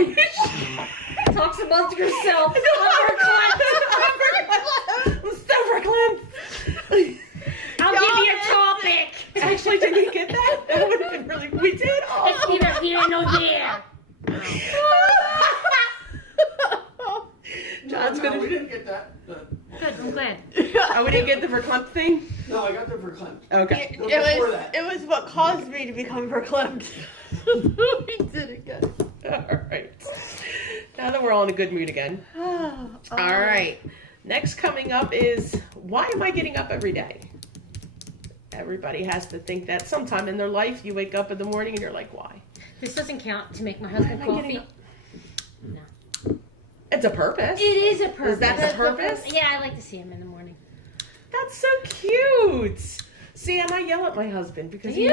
Are you Talks amongst yourself. I'm so verklempt. I'll give you a topic. Actually, did we get that? That would have been really... We did? It's neither here nor there. John's No, gonna... we didn't get that. But Good, I'm glad. Oh, we didn't get the verklempt thing? no, I got the verklempt. Okay. It was what caused me to become verklempt. We did it, guys. All right. Now that we're all in a good mood again. All right. Next coming up is, why am I getting up every day? Everybody has to think that sometime in their life you wake up in the morning and you're like, why? This doesn't count to make my husband Why am I getting coffee. up? No. It's a purpose. It is a purpose. Is that the That's purpose? Yeah, I like to see him in the morning. That's so cute. See, and I yell at my husband because he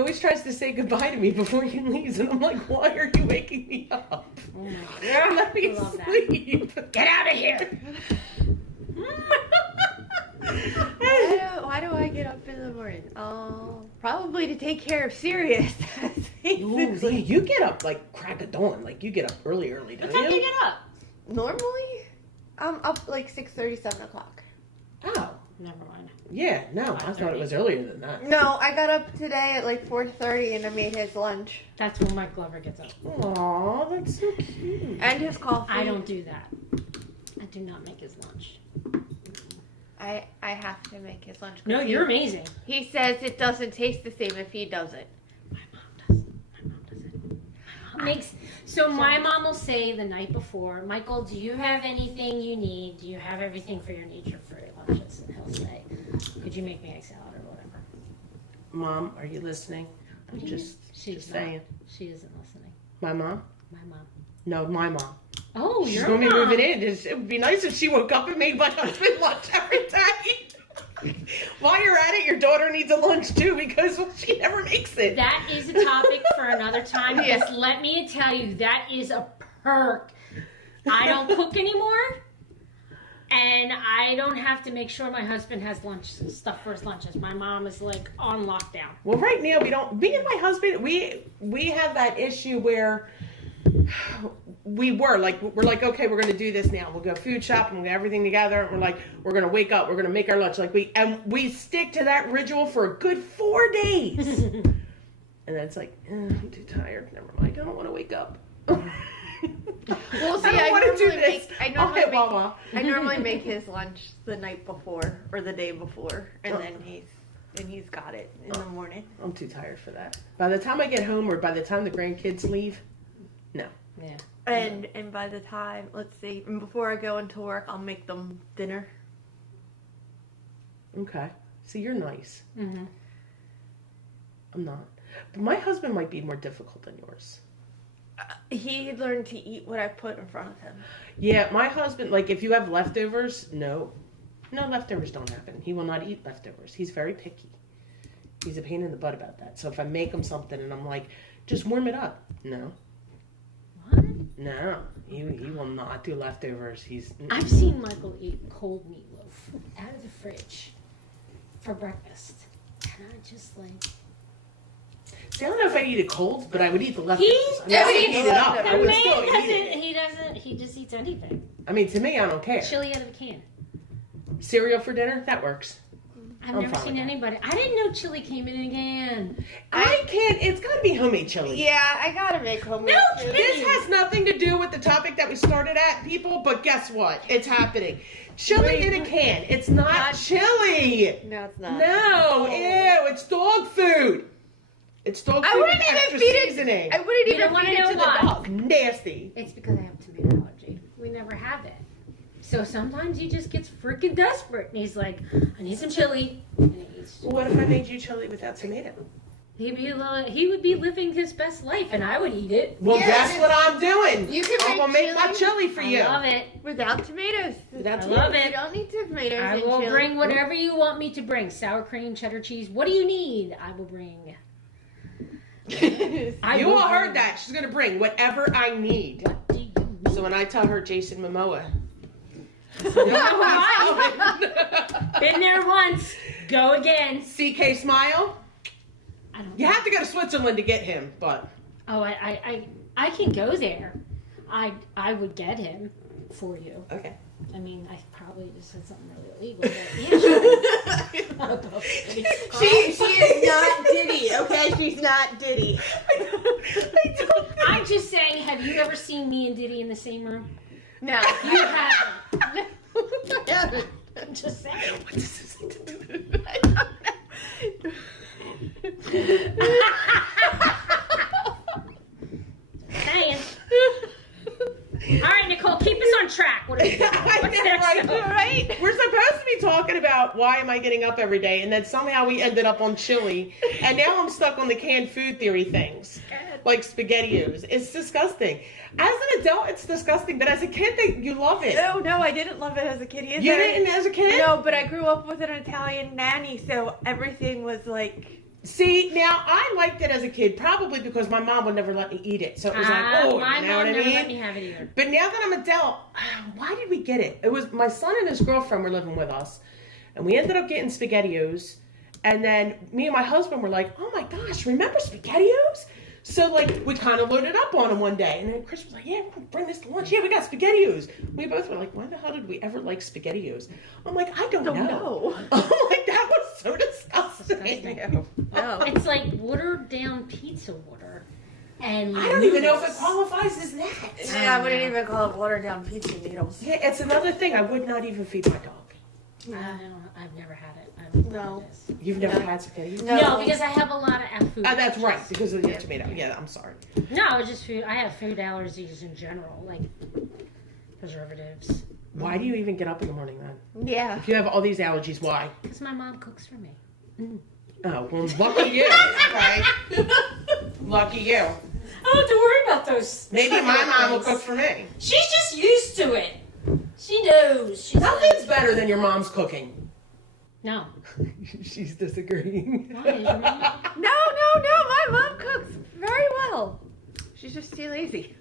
always tries to say goodbye to me before he leaves, and I'm like, why are you waking me up? Oh my God. Let me I love that. sleep. Get out of here. Why do I get up in the morning? Probably to take care of Sirius. Ooh, see, you get up like crack of dawn. Like you get up early, don't What time do you get up? Normally, I'm up like 6:30, 7 o'clock. Oh, Never mind. yeah, no, I thought it was earlier than that. No, I got up today at like 4:30 and I made his lunch. That's when Mike Glover gets up. Aw, that's so cute. And his coffee. I don't do that. I do not make his lunch. I have to make his lunch. No, you're amazing. He says it doesn't taste the same if he does it. My mom doesn't. So my mom will say the night before, Michael, do you have anything you need? Do you have everything for your needs for your lunches? And he'll say, could you make me egg salad or whatever? Mom, are you listening? I'm just saying. She isn't listening. My mom? My mom. No, my mom. Oh, She's your going to be mom. moving in. It would be nice if she woke up and made my husband lunch every day. While you're at it, your daughter needs a lunch too because she never makes it. That is a topic for another time. Because let me tell you, that is a perk. I don't cook anymore, and I don't have to make sure my husband has lunch stuff for his lunches. My mom is like on lockdown. Well, right now we don't. Me and my husband, we have that issue where we're like, okay, we're gonna do this now. We'll go food shopping, we'll get everything together. And we're gonna wake up, we're gonna make our lunch. We stick to that ritual for a good 4 days. And then it's like, I'm too tired. Never mind. I don't want to wake up. Well, see, I don't want to do this. I normally make his lunch the night before or the day before, and then he's got it in the morning. I'm too tired for that. By the time I get home, or by the time the grandkids leave, no. Yeah. And by the time, let's see, before I go into work, I'll make them dinner. Okay. See, you're nice. Mm-hmm. I'm not. But my husband might be more difficult than yours. He learned to eat what I put in front of him. Yeah, my husband, like, if you have leftovers, no, leftovers don't happen. He will not eat leftovers. He's very picky. He's a pain in the butt about that. So if I make him something and I'm like, just warm it up. No. What? No. He will not do leftovers. I've seen Michael eat cold meatloaf out of the fridge for breakfast. And I just like... See, I don't know if I eat it cold, but I would eat the leftovers. He I wouldn't eat it up. I The would man still eat doesn't, it. he just eats anything. I mean, to me, I don't care. Chili out of a can. Cereal for dinner? That works. I've I'm never fine seen with that. anybody. I didn't know chili came in again. I can't. It's got to be homemade chili. Yeah, I gotta make homemade chili. This has nothing to do with the topic that we started at, people, but guess what? It's happening. Chili in a can. It's not chili. No, it's not. No. Ew, it's dog food. It's dog food with extra seasoning. I wouldn't You even don't wanna feed it know to the why. dog. Nasty. It's because I have tomato allergy. We never have it. So sometimes he just gets freaking desperate. And he's like, I need some chili. And he eats chili. What if I made you chili without tomato? He would be living his best life, and I would eat it. Well, Yeah, guess what I'm doing. You can I'm gonna make my chili for you. I love it. without tomatoes. Without I love You it. don't need tomatoes. I in will chili. bring whatever you want me to bring. Sour cream, cheddar cheese. What do you need? I will bring. You all heard that. She's gonna bring whatever I need. What do you need? So when I tell her Jason Momoa, Been there once. Go again. CK Smile. I don't You have to go to Switzerland to get him, but Oh, I can go there. I would get him for you. Okay. I mean, I probably just said something really illegal, but yeah, sure. She is not Diddy, okay? She's not Diddy. I'm just saying, have you ever seen me and Diddy in the same room? No. You haven't. No, I haven't. I'm just saying. What does this have to do? I don't know. Saying. All right, Nicole, keep us on track. What are we doing? What's next? Right? We're supposed to be talking about why am I getting up every day, and then somehow we ended up on chili, and now I'm stuck on the canned food theory things, like SpaghettiOs. It's disgusting. As an adult, it's disgusting, but as a kid, you love it. No, I didn't love it as a kid either. You didn't as a kid? No, but I grew up with an Italian nanny, so everything was like... See, now I liked it as a kid, probably because my mom would never let me eat it. So it was like, oh, my you know mom what I never mean? let me have it either. But now that I'm adult, why did we get it? It was my son and his girlfriend were living with us, and we ended up getting SpaghettiOs. And then me and my husband were like, oh my gosh, remember SpaghettiOs? So like we kind of loaded up on them one day, and then Chris was like, yeah, we're gonna bring this to lunch. Yeah, we got SpaghettiOs. We both were like, why the hell did we ever like SpaghettiOs? I'm like, I don't know. I'm like, that was so disgusting. No. It's like watered down pizza water. And I don't even know if it qualifies as that. Yeah, I wouldn't even call it watered down pizza noodles. Yeah, it's another thing. I would not even feed my dog. I've never had it. I don't know what it is. You've never had SpaghettiOs? No, because I have a lot of food. That's right, because of the tomato. Yeah, I'm sorry. No, it's just food. I have food allergies in general, like preservatives. Why do you even get up in the morning then? Yeah. If you have all these allergies, why? Because my mom cooks for me. Oh, well, lucky you, right? Lucky you. I don't have to worry about those. Maybe my mom will cook for me. She's just used to it. She knows. She's Nothing's better than your mom's cooking. No. She's disagreeing. Why is your mom? No. My mom cooks very well. She's just too lazy.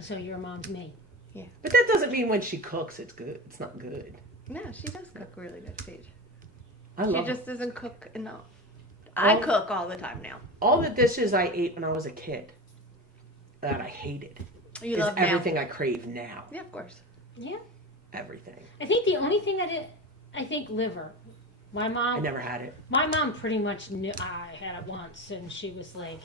So your mom's me. Yeah. But that doesn't mean when she cooks, it's good. It's not good. No, she does cook really good food. I She love just doesn't cook enough. I cook all the time now. all the dishes I ate when I was a kid that I hated. You is love now. everything I crave now. Yeah, of course. Yeah. Everything. I think the only thing I think liver. My I mom. never had it. My mom pretty much knew I had it once, and she was like,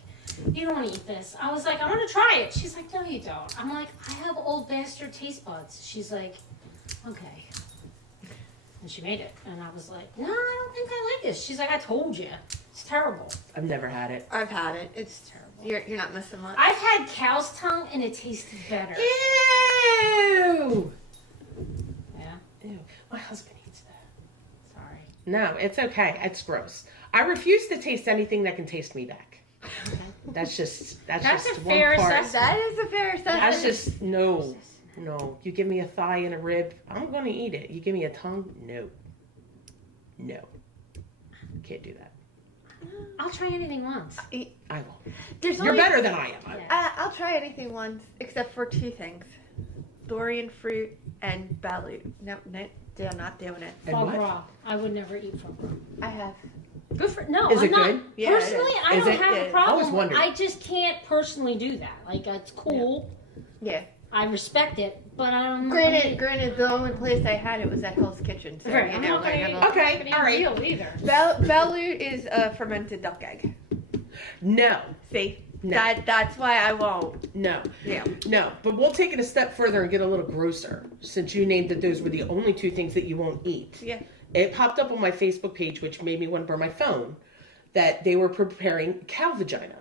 "You don't want to eat this." I was like, "I want to try it." She's like, "No, you don't." I'm like, "I have old bastard taste buds." She's like, "Okay." And she made it, and I was like, "No, I don't think I like this." She's like, "I told you, it's terrible." I've never had it. I've had it. It's Terrible. You're not missing much. I've had cow's tongue, and it tasted better. Ew! Yeah. Ew. My husband eats that. Sorry. No, it's okay. It's gross. I refuse to taste anything that can taste me back. Okay. That's just That's just a one fair part. assessment. That is a fair assessment. That's just no. You give me a thigh and a rib, I'm gonna eat it. You give me a tongue, no. Can't do that. I'll try anything once. I will. There's You're only, better than I am. Yeah. I'll try anything once, except for two things: durian fruit and balut. No, I'm not doing it. And Foie what? gras. I would never eat foie gras. I have. Good for no. Is I'm it not. good? Yeah, it is. Personally, I Is don't it? have Yeah. a I problem. always wondered. I just can't personally do that. Like it's cool. Yeah. I respect it, but I don't. Granted, the only place I had it was at Hell's Kitchen. So, Right. you I'm know, not gonna we're eat gonna- Okay, all right. Real either. Balut is a fermented duck egg. No. See, No. that's why I won't. No. Yeah. No. But we'll take it a step further and get a little grosser. Since you named that those were the only two things that you won't eat. Yeah. It popped up on my Facebook page, which made me want to burn my phone, that they were preparing cow vagina.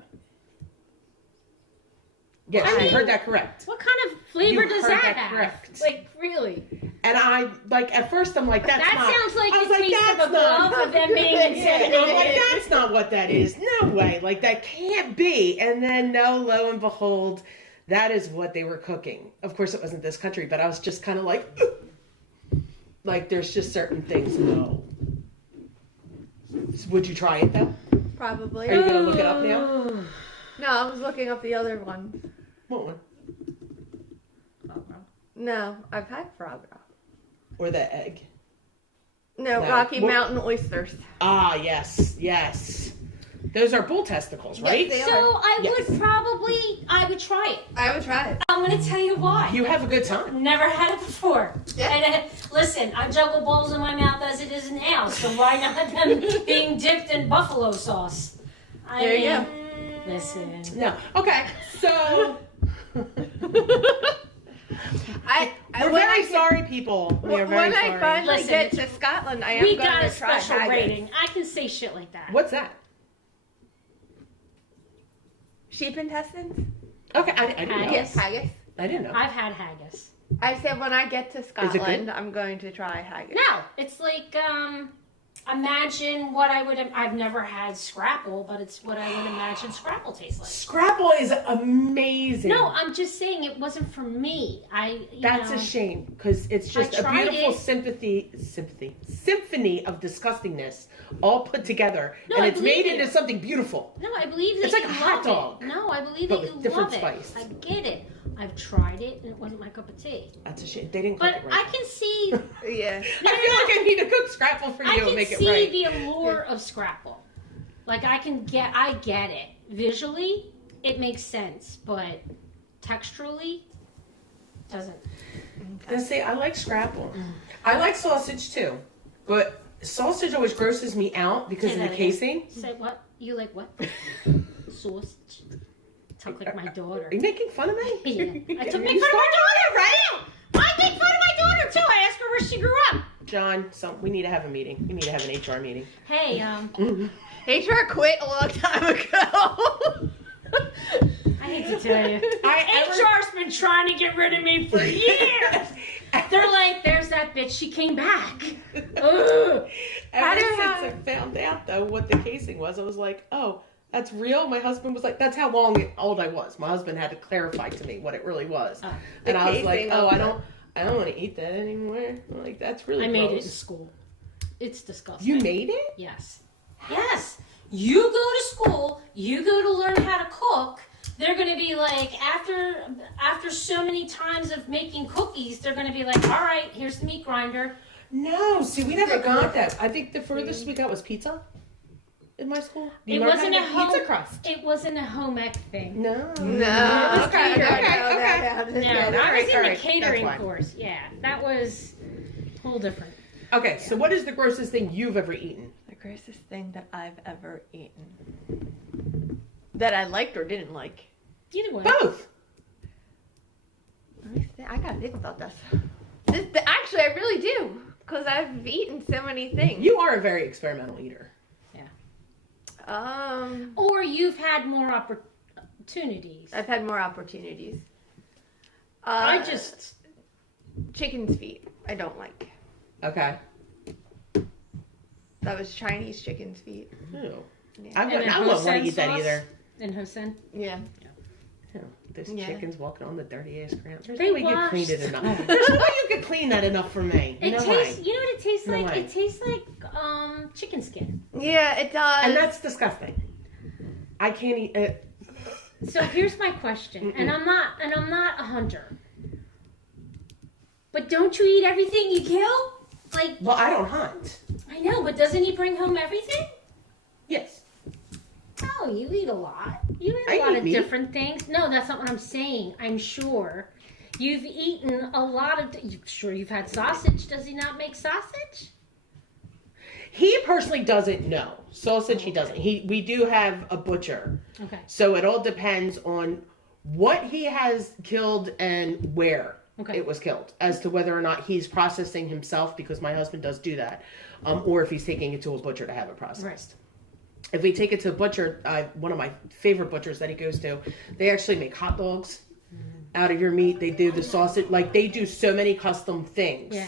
Yes, I you mean- heard that correct. What kind of flavor You does heard that that have? correct. Like really? And I, like, at first I'm like, that's that not. sounds like I was the taste that's of a glove not. of them being I'm inseminated. like, that's not what that is. No way. Like, that can't be. And then, no, lo and behold, that is what they were cooking. Of course, it wasn't this country, but I was just kind of like, like, there's just certain things, no. Would you try it, though? Probably. Are you going to look it up now? No, I was looking up the other one. What one? No, I've had foie gras. Or the egg? No, No. Rocky What- Mountain oysters. Ah, yes. Those are bull testicles, right? they So I Yes. would try it. I would try it. I'm gonna tell you why. You have a good time. Never had it before. Yeah. And listen, I juggle balls in my mouth as it is now, so why not them being dipped in buffalo sauce? There you go. Listen. No. Okay. So we're very sorry, people. We are very When sorry. I finally Listen, get to Scotland, I am We going got a to try special haggis. rating. I can say shit like that. What's that? Sheep intestines? Okay, I didn't know. Haggis. Yes, haggis. I didn't know. I've had haggis. I said when I get to good? Scotland, I'm going to try haggis. No, it's like imagine what I would. I've never had scrapple, but it's what I would imagine scrapple tastes like. Scrapple is amazing. No, I'm just saying it wasn't for me. That's a shame because it's just I a tried beautiful it. symphony of disgustingness all put together, No, and I it's made believe you. into something beautiful. No, I believe that It's like you a hot love dog, it. No, I believe but that you with different love spice. it. I get it. I've tried it and it wasn't my cup of tea. That's a shame. They didn't cook But it right. I can see. Yeah. I feel like I need to cook Scrapple for I you and can make it see right. the allure of scrapple. Like I get it. Visually, it makes sense, but texturally, doesn't. And see, I like Scrapple. I like sausage too, but sausage always grosses me out because Say of the that again. casing. Say what? You like what? Sausage. Talk like my daughter. Are you making fun of me? Yeah. I took make fun of my daughter, right? I make fun of my daughter too. I asked her where she grew up. John, we need to have a meeting. We need to have an HR meeting. Hey, HR quit a long time ago. I hate to tell you, HR's been trying to get rid of me for years. They're like, there's that bitch. She came back. Ugh. Ever since I found out though what the casing was, I was like, oh, that's real. My husband was like, that's how old I was. My husband had to clarify to me what it really was, and I was like, oh, I don't want to eat that anymore. I'm like, that's really. I made it in gross. school. It's disgusting. You made it? Yes. Yes. You go to school. You go to learn how to cook. They're going to be like, after so many times of making cookies, they're going to be like, all right, here's the meat grinder. No, see, we never got that. I think the furthest we got was pizza in my school. It wasn't a home pizza crust. It wasn't a home ec thing. No. No. Okay, okay. No, I was in the That's catering fine. course. Yeah, that was a whole different. Okay, so what is the grossest thing you've ever eaten? The grossest thing that I've ever eaten. That I liked or didn't like. Either way. Both. Let me think. I gotta think about this. Actually, I really do. Because I've eaten so many things. You are a very experimental eater. Or you've had more opportunities. I've had more opportunities. I just Chicken's feet. I don't like. Okay. That was Chinese chicken's feet. Ew. Yeah. I wouldn't want to eat that either. And Hosen. Yeah. Ew, those Yeah. chickens walking on the dirty ass ground. There's They no way you could washed. clean it enough. There's no way you could clean that enough for me. It No tastes. way. You know what it tastes No like? way. It tastes like chicken skin. Yeah, it does. And that's disgusting. I can't eat it. So here's my question, and I'm not a hunter. But don't you eat everything you kill? Like, Well, I don't hunt. I know, but doesn't he bring home everything? Yes. Oh, you eat a lot. You eat I a lot eat of meat. different things. No, that's not what I'm saying. I'm sure you've eaten a lot of. Sure, you've had sausage. Does he not make sausage? He personally doesn't know. Sausage, he doesn't. We do have a butcher. Okay. So it all depends on what he has killed and where it was killed, as to whether or not he's processing himself, because my husband does do that, or if he's taking it to a butcher to have it processed. Right. If we take it to a butcher, one of my favorite butchers that he goes to, they actually make hot dogs out of your meat. They do the sausage, like they do so many custom things. Yeah.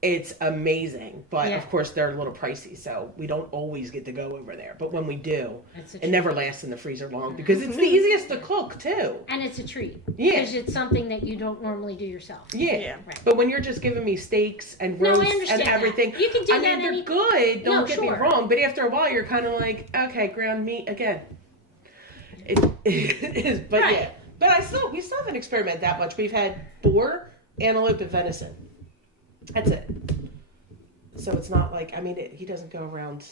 It's amazing, but Yeah. of course they're a little pricey, so we don't always get to go over there. But when we do, It's a it treat. never lasts in the freezer long because it's the easiest to cook too. And it's a treat. Yeah. Because it's something that you don't normally do yourself. Yeah. Yeah. Right. But when you're just giving me steaks and No, I roasts and understand that. everything, You can do I that mean, they're any- good. Don't No, get me sure. wrong. But after a while, you're kind of like, okay, ground meat again. It is, but Right. yeah. But we still haven't experimented that much. We've had boar, antelope, and venison. That's it. So it's not like, I mean, he doesn't go around.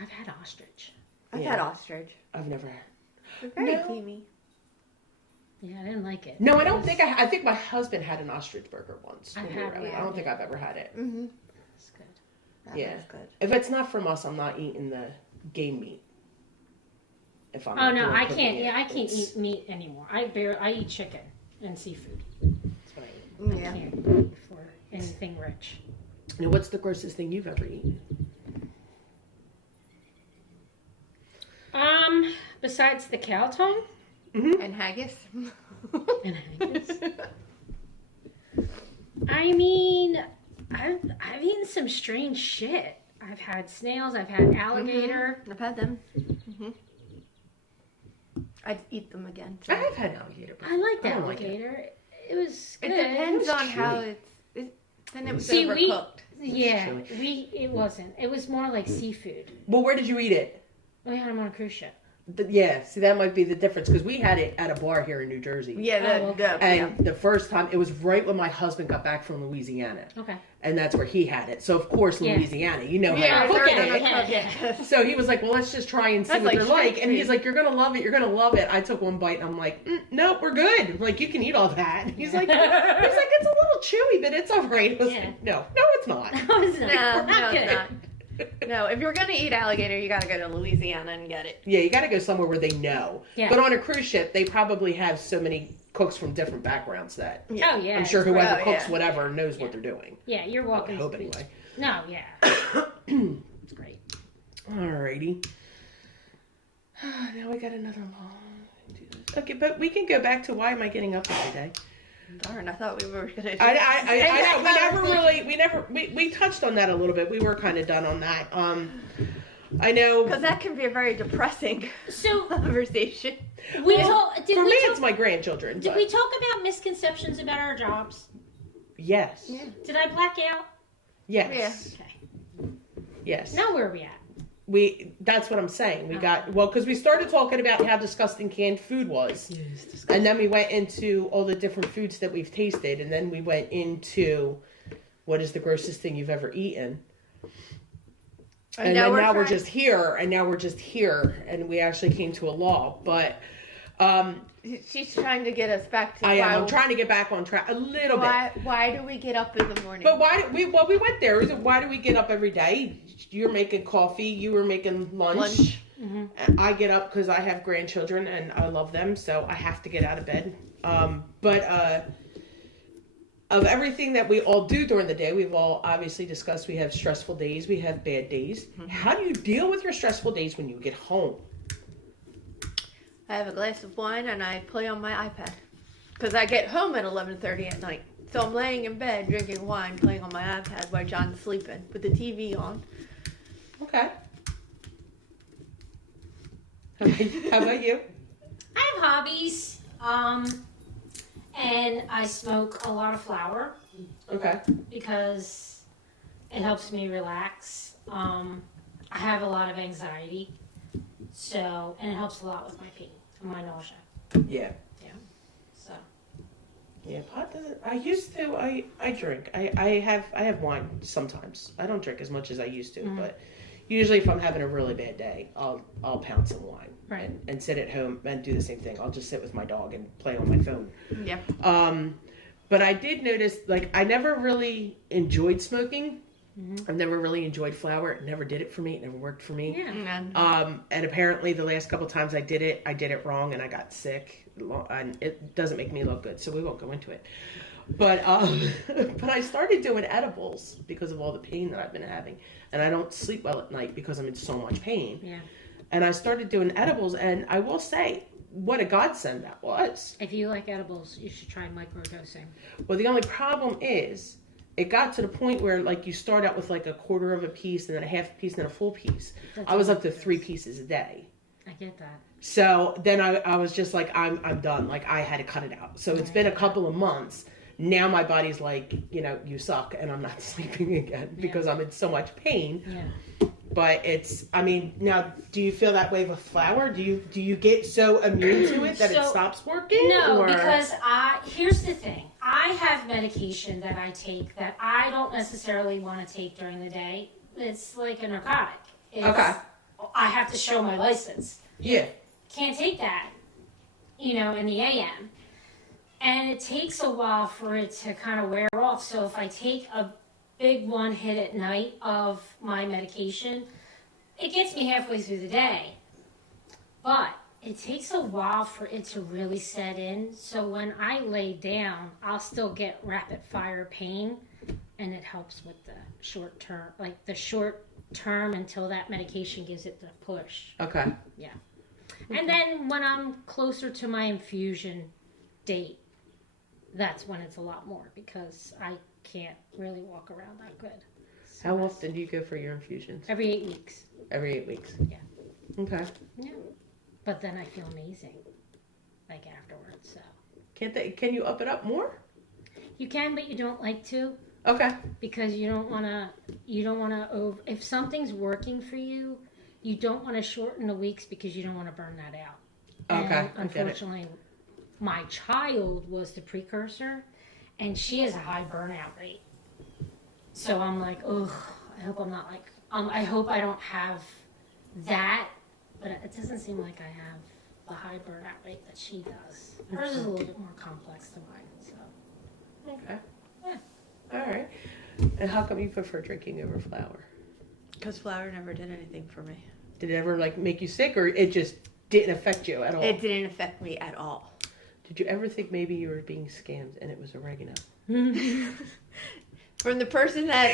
I've had ostrich. I've Yeah. had ostrich. I've never had. They're very No. creamy. Yeah, I didn't like it. No, I don't think I think my husband had an ostrich burger once. I've when we were had out. it. I don't think I've ever had it. Mm-hmm. It's good. Yeah. That's good. If it's not from us, I'm not eating the game meat. If I'm Oh not no, doing I cooking can't. it, Yeah, I can't it's- eat meat anymore. I eat chicken and seafood. That's what I eat. Yeah. I can't eat for anything rich. Now, what's the grossest thing you've ever eaten? Besides the cow tongue And haggis. and haggis. I mean, I've eaten some strange shit. I've had snails. I've had alligator. I've had them. I'd eat them again. I have had alligator. I liked I don't like it. alligator. It was It good. depends was on how chewy. then it was See, overcooked. Yeah, it wasn't. It was more like seafood. Well, where did you eat it? We had them on a cruise ship. Yeah, see, that might be the difference because we had it at a bar here in New Jersey. Yeah, Oh, And the first time, it was right when my husband got back from Louisiana. Okay. And that's where he had it. So, of course, Yeah. Louisiana, you know yeah, how to cook they're it. gonna Yeah. cook it. So he was like, well, let's just try and see That's what like they're like. shrimp And he's food. like, you're going to love it. You're going to love it. I took one bite and I'm like, nope, we're good. I'm like, you can eat all that. He's like, it's a little chewy, but it's all right. I was Yeah. like, no, it's not. No, it's not. No, Not it's good. not. No, if you're gonna eat alligator, you gotta go to Louisiana and get it. Yeah, you got to go somewhere where they know. Yeah. But on a cruise ship, they probably have so many cooks from different backgrounds that Oh yeah. I'm sure it's whoever great. cooks yeah. whatever knows what they're doing. Yeah, you're I welcome. hope anyway. No, yeah. It's great. Alrighty. Now we got another long. Okay, but we can go back to why am I getting up every day? Darn, I thought we were gonna. I know we touched on that a little bit. We were kind of done on that. I know. Because that can be a very depressing So conversation. For me, it's talk, my grandchildren. did but we talk about misconceptions about our jobs? Yes. Yeah. Did I black out? Yes. Okay. Yes. Now where are we at? That's what I'm saying. We got, because we started talking about how disgusting canned food was. And then we went into all the different foods that we've tasted. And then we went into what is the grossest thing you've ever eaten. And then now we're just here. And now we're just here. And we actually came to a law. But She's trying to get us back to. I'm trying to get back on track a little bit. Why do we get up in the morning? But we went there. Why do we get up every day? You're making coffee. You were making lunch. Mm-hmm. And I get up because I have grandchildren and I love them, so I have to get out of bed. But of everything that we all do during the day, we've all obviously discussed. We have stressful days. We have bad days. Mm-hmm. How do you deal with your stressful days when you get home? I have a glass of wine and I play on my iPad. Because I get home at 11:30 at night. So I'm laying in bed drinking wine, playing on my iPad while John's sleeping with the TV on. Okay. How about you? I have hobbies. And I smoke a lot of flower Okay. because it helps me relax. I have a lot of anxiety. So, and it helps a lot with my pain and my nausea. Yeah. So, Yeah, pot doesn't. I used to. I drink. I have wine sometimes. I don't drink as much as I used to, but usually if I'm having a really bad day, I'll pound some wine Right. and sit at home and do the same thing. I'll just sit with my dog and play on my phone. Yeah. But I did notice, like, I never really enjoyed smoking. I've never really enjoyed flower. It never did it for me. It never worked for me. yeah. And apparently the last couple times I did it wrong and I got sick. And it doesn't make me look good, so we won't go into it. But but I started doing edibles because of all the pain that I've been having. And I don't sleep well at night because I'm in so much pain. Yeah. And I started doing edibles, and I will say, what a godsend that was. If you like edibles, you should try microdosing. Well, the only problem is, it got to the point where, like, you start out with, like, a quarter of a piece, and then a half a piece, and then a full piece. That's I was up to ridiculous. 3 pieces a day. I get that. So then I was just like, I'm done. Like, I had to cut it out. So it's been a couple of months. Now my body's like, you suck, and I'm not sleeping again because I'm in so much pain. Yeah. But now, do you feel that way with flour? Do you get so immune to it that it So, stops working? No, or? because here's the thing. I have medication that I take that I don't necessarily want to take during the day. It's like a narcotic. Okay. I have to show my license. Yeah. Can't take that, in the AM. And it takes a while for it to kind of wear off. So if I take a big one hit at night of my medication, it gets me halfway through the day. But it takes a while for it to really set in. So when I lay down, I'll still get rapid fire pain. And it helps with the short term, like the short term until that medication gives it the push. Okay. Yeah. And then when I'm closer to my infusion date, that's when it's a lot more because I can't really walk around that good. So How often do you go for your infusions? every 8 weeks. Every 8 weeks. Yeah. Okay. Yeah. But then I feel amazing, like afterwards. So Can you up it up more? you can, but you don't like to Okay. because you don't want to. If something's working for you, you don't want to shorten the weeks because you don't want to burn that out. Okay. And I get it. unfortunately, my child was the precursor, and she has a high burnout rate. So I'm like, ugh, I hope I'm not like, I hope I don't have that, but it doesn't seem like I have the high burnout rate that she does. Hers is a little bit more complex than mine, so. Okay. Yeah. All right. And how come you prefer drinking over flour? Because flour never did anything for me. Did it ever like make you sick, or it just didn't affect you at all? It didn't affect me at all. Did you ever think maybe you were being scammed and it was oregano? From the person that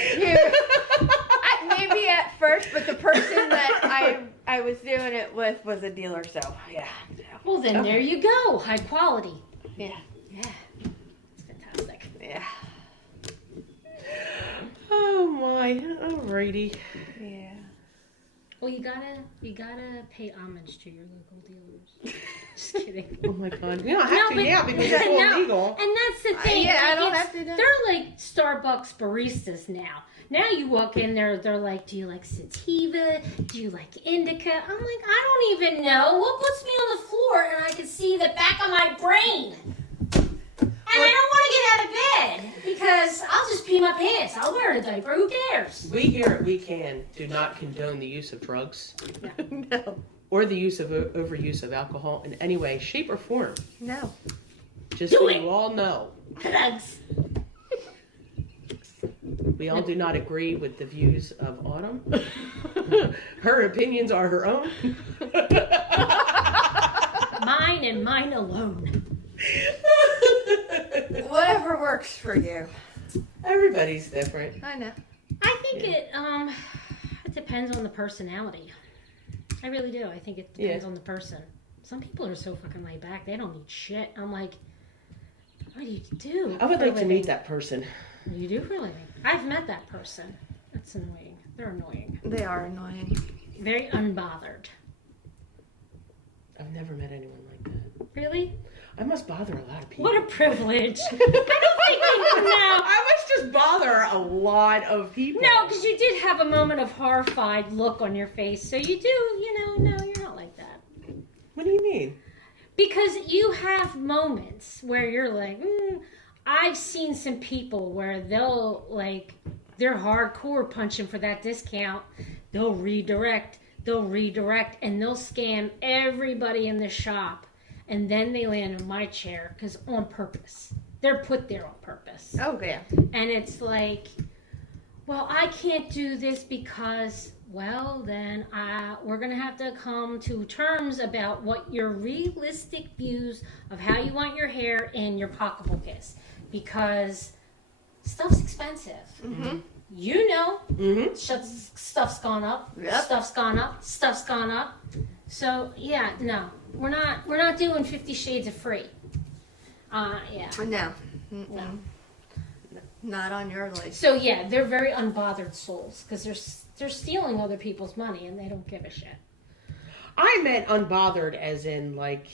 maybe at first, but the person that I was doing it with was a dealer, so yeah. Well, then there you go. High quality. Yeah. Yeah. It's fantastic. Yeah. Oh my. Alrighty. Yeah. Well, you gotta pay homage to your local dealers. Just kidding. Oh my god. You don't have to now because it's all no. legal. And that's the thing. Yeah, I like, don't it's- have to do- They're like Starbucks baristas now. Now you walk in there, they're like, do you like sativa? Do you like indica? I'm like, I don't even know. What puts me on the floor and I can see the back of my brain? And I don't want to get out of bed because I'll just pee my pants. I'll wear a diaper. Who cares? We here at We Can do not condone the use of drugs No. or the use of overuse of alcohol in any way, shape, or form. No. Just Do so it. you all know. Drugs. We all do not agree with the views of Autumn. Her opinions are her own. Mine and mine alone. Whatever works for you. Everybody's different. I know. I think it depends on the personality. I really do. I think it depends on the person. Some people are so fucking laid back, they don't need shit. I'm like, what do you do? I would for a like to living? meet that person. You do for a living. I've met that person. That's annoying. They're annoying. They are annoying. Very unbothered. I've never met anyone like that. Really? I must bother a lot of people. What a privilege. I don't think no. I must just bother a lot of people. No, because you did have a moment of horrified look on your face. So you do, no, you're not like that. What do you mean? Because you have moments where you're like, I've seen some people where they'll like, they're hardcore punching for that discount. They'll redirect, and they'll scam everybody in the shop. And then they land in my chair because on purpose. They're put there on purpose. Oh, yeah. And it's like, well, I can't do this because, well, then we're going to have to come to terms about what your realistic views of how you want your hair and your pocketbook is. Because stuff's expensive. Mm-hmm. You know, Mm-hmm. stuff's gone up. Yep. Stuff's gone up. So, yeah, no. We're not doing 50 Shades of Free. Yeah. No. No. Not on your list. So yeah, they're very unbothered souls because they're stealing other people's money and they don't give a shit. I meant unbothered as in like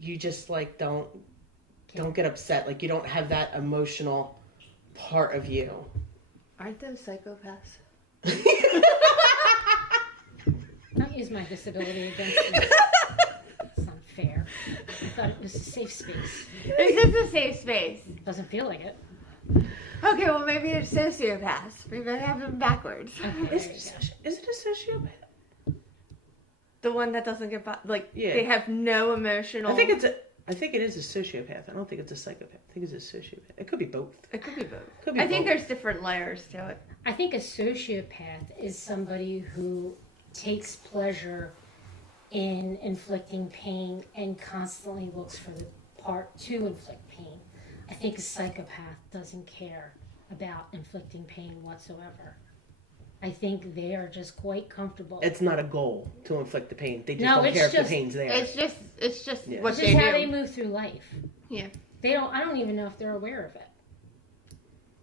you just like don't get upset. Like you don't have that emotional part of you. Aren't those psychopaths? Don't use my disability against me. It's unfair. I thought it was a safe space. This is a safe space. Doesn't feel like it. Okay, well maybe it's sociopaths. Maybe I have them backwards. Okay, Is there you it a sociopath? The one that doesn't get Yeah. they have no emotional. I think it's a I think it is a sociopath. I don't think it's a psychopath. I think it's a sociopath. It could be both. It could be both. Could be I think both. there's different layers to it. I think a sociopath is somebody who takes pleasure in inflicting pain and constantly looks for the part to inflict pain. I think a psychopath doesn't care about inflicting pain whatsoever. I think they are just quite comfortable. It's not a goal to inflict the pain. They just No, don't it's care if just- the pain's there. It's just Yeah. what It's they just do. how they move through life. Yeah. I don't even know if they're aware of it.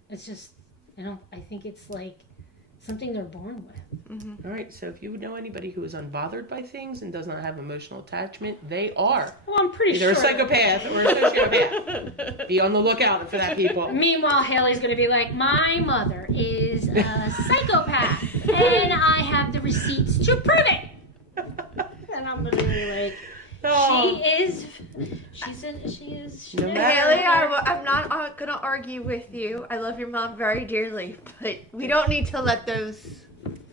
It's just, I think it's like something they're born with. All right, so if you know anybody who is unbothered by things and does not have emotional attachment, they are Well, I'm pretty either sure. a psychopath or a sociopath. Be on the lookout for that, people. Meanwhile, Haley's going to be like, my mother is a psychopath, and I have the receipts to prove it. And I'm going to be like, Oh. she is. No matter Haley, I'm not going to argue with you. I love your mom very dearly, but we don't need to let those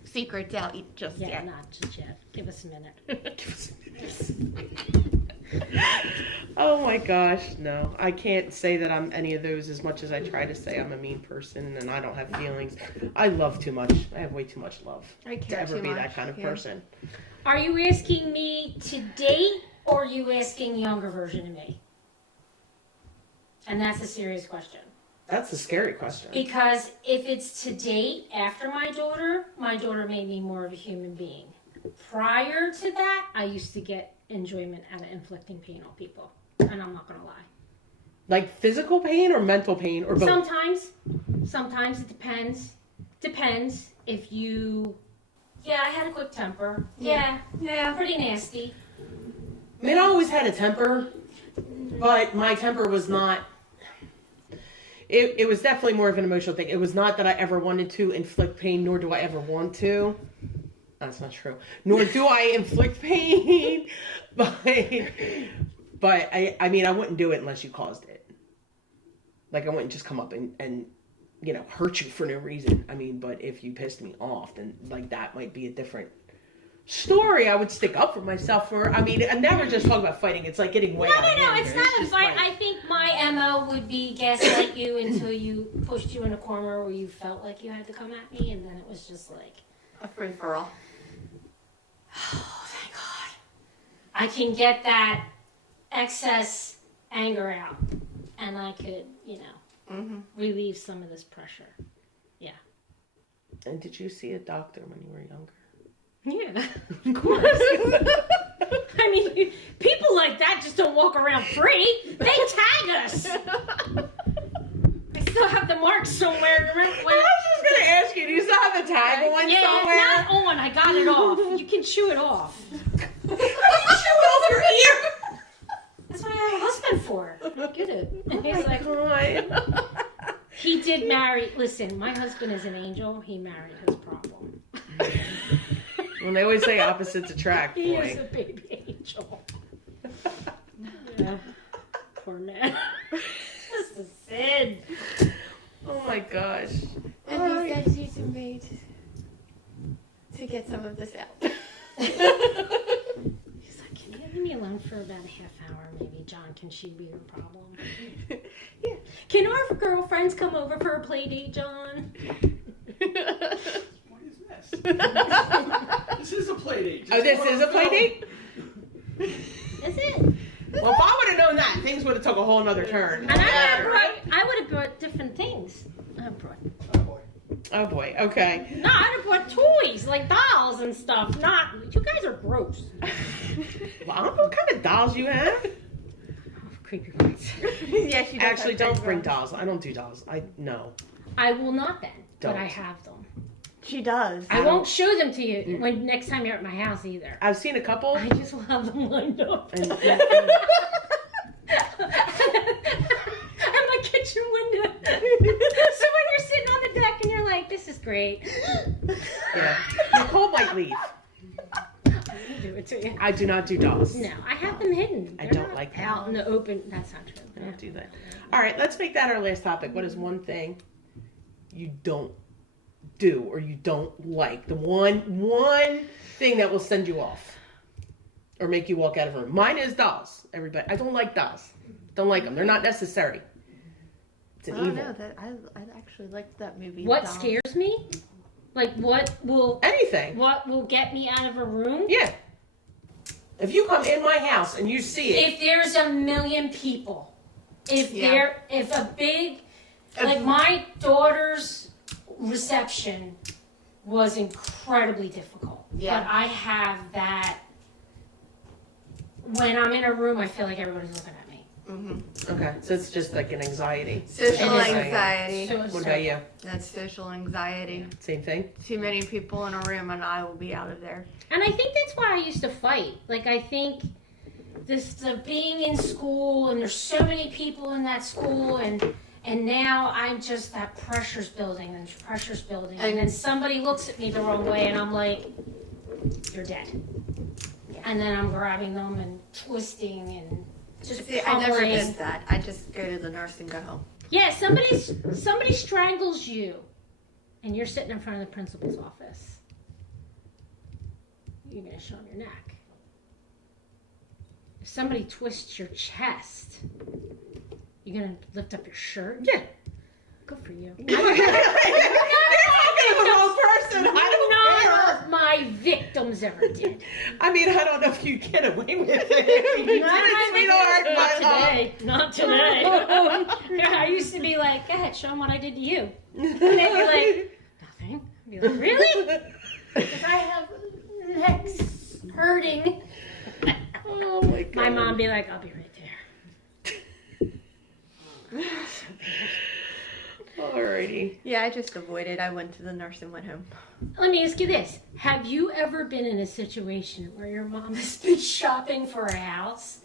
secrets out just Yeah, yet. not just yet. Give us a minute. Oh my gosh, no. I can't say that I'm any of those as much as I try to say I'm a mean person and I don't have feelings. I love too much. I have way too much love I to care ever too be much. that kind of Yeah. person. Are you asking me to date, or are you asking younger version of me? And that's a serious question. That's a scary question. Because if it's to date after my daughter made me more of a human being. Prior to that, I used to get enjoyment out of inflicting pain on people. And I'm not going to lie. Like physical pain or mental pain or both? Sometimes it depends. Depends if you... Yeah, I had a quick temper. Yeah, pretty nasty. I mean, I always had a temper, but my temper was not... It was definitely more of an emotional thing. It was not that I ever wanted to inflict pain, nor do I ever want to. That's not true. Nor do I inflict pain, but I mean, I wouldn't do it unless you caused it. Like, I wouldn't just come up and hurt you for no reason. I mean, but if you pissed me off, then, like, that might be a different story. I would stick up for myself I never just talk about fighting. It's like getting way out of hand No, it's here. not a just fight. like- I think my MO would be gaslight you until you pushed you in a corner where you felt like you had to come at me, and then it was just like, A free for all. oh, thank God. I can get that excess anger out, and I could, relieve some of this pressure. Yeah. And did you see a doctor when you were younger? Yeah, of course. I mean, people like that just don't walk around free. They tag us. I still have the marks somewhere. I was just gonna ask you, do you still have the tag on Yeah, somewhere? not on. I got it off. You can chew it off. Chew off your ear. That's what I have a husband for. Get it. And he's like, God. he did marry. Listen, my husband is an angel. He married his problem. When they always say opposites attract, He boy. is a baby angel. Yeah. Poor man. This is sad. Oh my gosh. And he said she's made to get some of this out. He's like, can you leave me alone for about a half hour, maybe? John, can she be your problem? Yeah. Can our girlfriends come over for a play date, John? What is this? This is a play date. Oh, this is a play date? Is it? Well, if I would have known that, things would have took a whole nother turn. And I would have brought different things. I brought. Oh boy. Oh boy, okay. No, I'd have brought toys, like dolls and stuff. Not, you guys are gross. Well, I don't know what kind of dolls you have. Oh, creepy ones. Yeah, she does Actually, have don't big bring ones. dolls. I don't do dolls. No. I will not then, but Don't. I have them. She does. I won't show them to you when next time you're at my house either. I've seen a couple. I just will have them lined up. And, At my kitchen window. So when you're sitting on the deck and you're like, this is great. yeah. Nicole might leave. I'll do it to you. I do not do dolls. No, I have them hidden. I They're don't not like that. out in the open. That's not true. I don't do that. All right, let's make that our last topic. What is one thing you don't do or you don't like? The one thing that will send you off. or make you walk out of a room. Mine is dolls. Everybody, I don't like dolls. Don't like them. They're not necessary. It's an I don't evil. know that I actually liked that movie. What Doll. scares me? Like what will get me out of a room? Yeah. If you come in my house and you see it, If there's a million people, if a big, like my daughter's reception was incredibly difficult. Yeah. But I have that, when I'm in a room, I feel like everybody's looking at me. Mm-hmm. okay, so it's just like an anxiety. Social It is. anxiety. So- What about you? That's social anxiety. Same thing. Too many people in a room and I will be out of there. And I think that's why I used to fight. Like, I think the being in school, and there's so many people in that school, and now I'm just, that pressure's building, and pressure's building. And then somebody looks at me the wrong way, and I'm like, you're dead. And then I'm grabbing them and twisting and just See, I never pummeling. did that. I just go to the nurse and go home. Yeah, somebody strangles you, and you're sitting in front of the principal's office. You're gonna show them your neck. If somebody twists your chest, you're gonna lift up your shirt. Yeah. Good for you. You're talking to the wrong person. I don't care. None of my victims ever did. I mean, I don't know if you get away with it. If you did it, sweetheart, Not today. I used to be like, go ahead, show them what I did to you. And they'd be like, nothing. I'd be like, really? Because I have necks hurting. Oh my god. My mom be like, I'll be right there. Alrighty. Yeah, I just avoided. I went to the nurse and went home. Let me ask you this. Have you ever been in a situation where your mom has been shopping for a house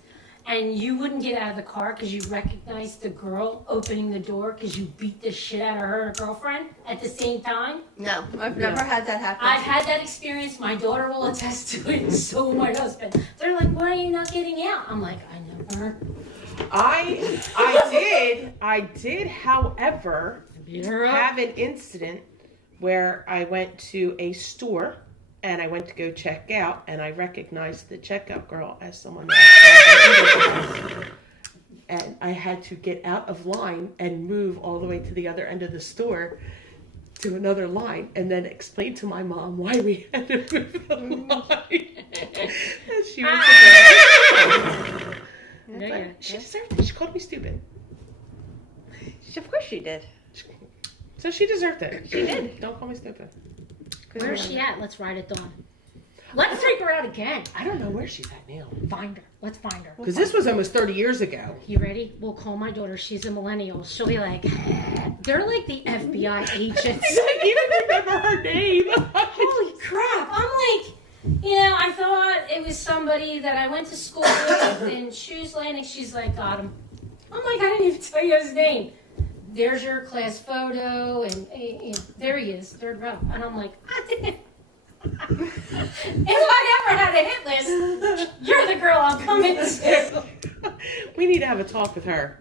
and you wouldn't get out of the car because you recognized the girl opening the door because you beat the shit out of her and her girlfriend at the same time? No, I've never had that happen. I've had that experience. My daughter will attest to it, and so will my husband. They're like, why are you not getting out? I'm like, I never I did, however, beat her up. have an incident where I went to a store and I went to go check out and I recognized the checkout girl as someone else. And I had to get out of line and move all the way to the other end of the store to another line and then explain to my mom why we had to move the line. And she was Yeah. she deserved it. She called me stupid. Of course she did. So she deserved it. She did. Don't call me stupid. Where's she at? Let's ride at dawn. Let's freak her out again. I don't know where she's at now. Find her. Let's find her. Because this was almost 30 years ago. You ready? We'll call my daughter. She's a millennial. She'll be like, they're like the FBI agents. I even remember her name. Holy crap. I'm like, I thought it was somebody that I went to school with in Shoes Landing. She's like, got him. I'm like, I didn't even tell you his name. There's your class photo, and there he is, third row. And I'm like, I didn't. If I ever had a hit list, you're the girl I'm coming to. We need to have a talk with her.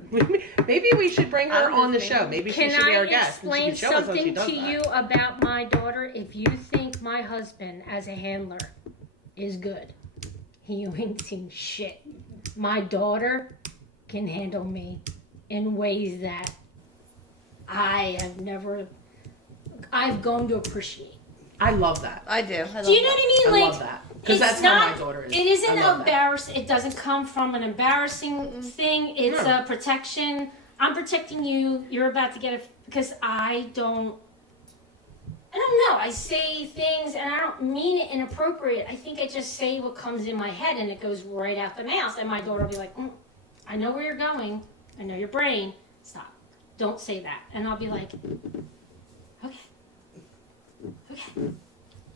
Maybe we should bring her on the show. Maybe she Can should be our I guest. and she explain can show us how she something does to that. you about my daughter? If you think my husband as a handler is good, he ain't seen shit. My daughter can handle me in ways that I've grown to appreciate. I love that. I do. Do you know what I mean? I like, love that. Because it's that's not, how my daughter is. It isn't I love that. embarrassing. It doesn't come from an embarrassing thing. It's No. a protection. I'm protecting you. You're about to get it because I don't know. I say things and I don't mean it inappropriate. I think I just say what comes in my head and it goes right out the mouth. And my daughter will be like, I know where you're going. I know your brain. Stop. Don't say that. And I'll be like, okay.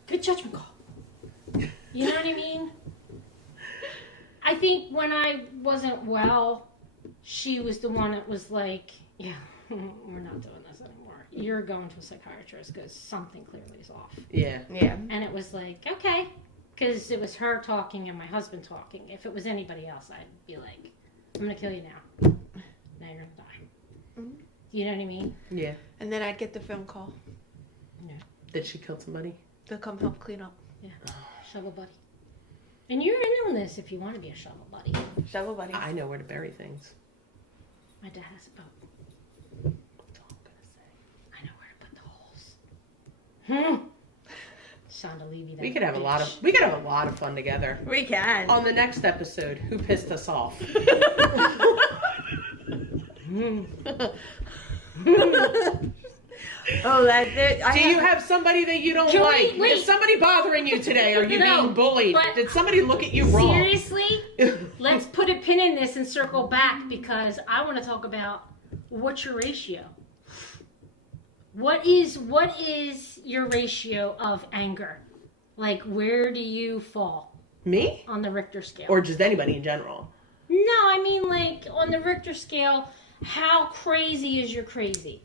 Good judgment call. You know what I mean? I think when I wasn't well, she was the one that was like, yeah, we're not doing this anymore. You're going to a psychiatrist because something clearly is off. Yeah. Yeah. And it was like, okay. Because it was her talking and my husband talking. If it was anybody else, I'd be like, I'm going to kill you now. Now you're going to die. Mm-hmm. You know what I mean? Yeah. And then I'd get the phone call. Did she kill somebody? They'll come help clean up. Yeah. Shovel buddy. And you're in on this if you want to be a shovel buddy. Shovel buddy. I know where to bury things. My dad has a boat. That's all I'm gonna say. I know where to put the holes. Shonda Levy. We could have a lot of fun together. We can. On the next episode, who pissed us off? Oh, that's it. Do you have somebody that you don't Can we- like? wait. Is somebody bothering you today? Are you No, being bullied? but- Did somebody look at you wrong? Seriously? Let's put a pin in this and circle back because I want to talk about what's your ratio. What is your ratio of anger? Like, where do you fall Me? on the Richter scale? Or just anybody in general? No, I mean like on the Richter scale, how crazy is your crazy?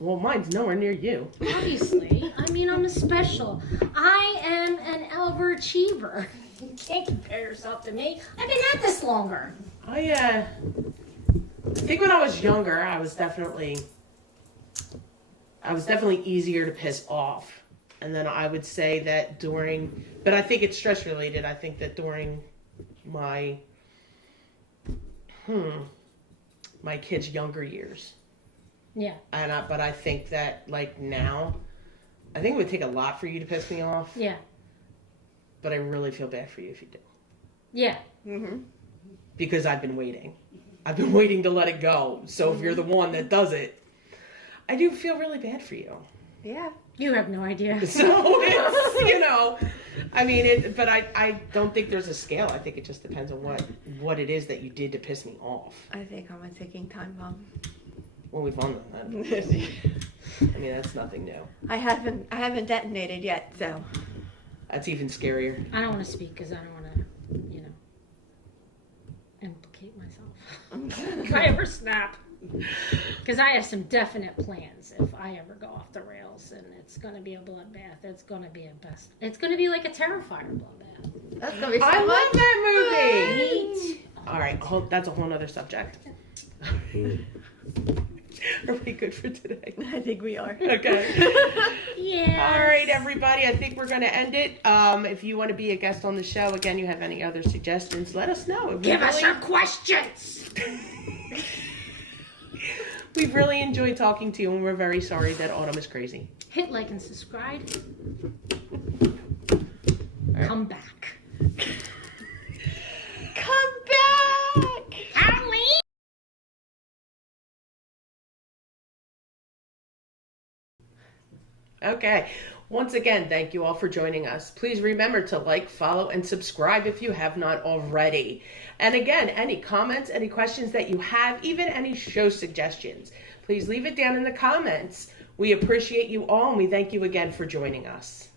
Well, mine's nowhere near you. Obviously. I mean, I'm a special. I am an overachiever. You can't compare yourself to me. I've been at this longer. I think when I was younger, I was definitely easier to piss off. And then I would say that but I think it's stress related. I think that during my kids' younger years. Yeah. But I think that like now, I think it would take a lot for you to piss me off. Yeah. But I really feel bad for you if you do. Yeah. Mm-hmm. Because I've been waiting. I've been waiting to let it go. So if you're the one that does it, I do feel really bad for you. Yeah. You have no idea. So it's, I mean, but I don't think there's a scale. I think it just depends on what it is that you did to piss me off. I think I'm a ticking time bomb. Well, we've all done that. I mean, that's nothing new. I haven't detonated yet, so. That's even scarier. I don't want to speak because I don't want to, implicate myself. If I ever snap. Because I have some definite plans if I ever go off the rails, and it's going to be a bloodbath. It's going to be it's going to be like a Terrifier bloodbath. That's gonna be so I much love that movie. Neat. All right, that's a whole nother subject. Are we good for today? I think we are. Okay. Yeah. All right, everybody. I think we're going to end it. If you want to be a guest on the show, again, you have any other suggestions, let us know. Give us your questions. We've really enjoyed talking to you, and we're very sorry that Autumn is crazy. Hit like and subscribe. Come back. Come back! Halloween. Okay. Once again, thank you all for joining us. Please remember to like, follow, and subscribe if you have not already. And again, any comments, any questions that you have, even any show suggestions, please leave it down in the comments. We appreciate you all, and we thank you again for joining us.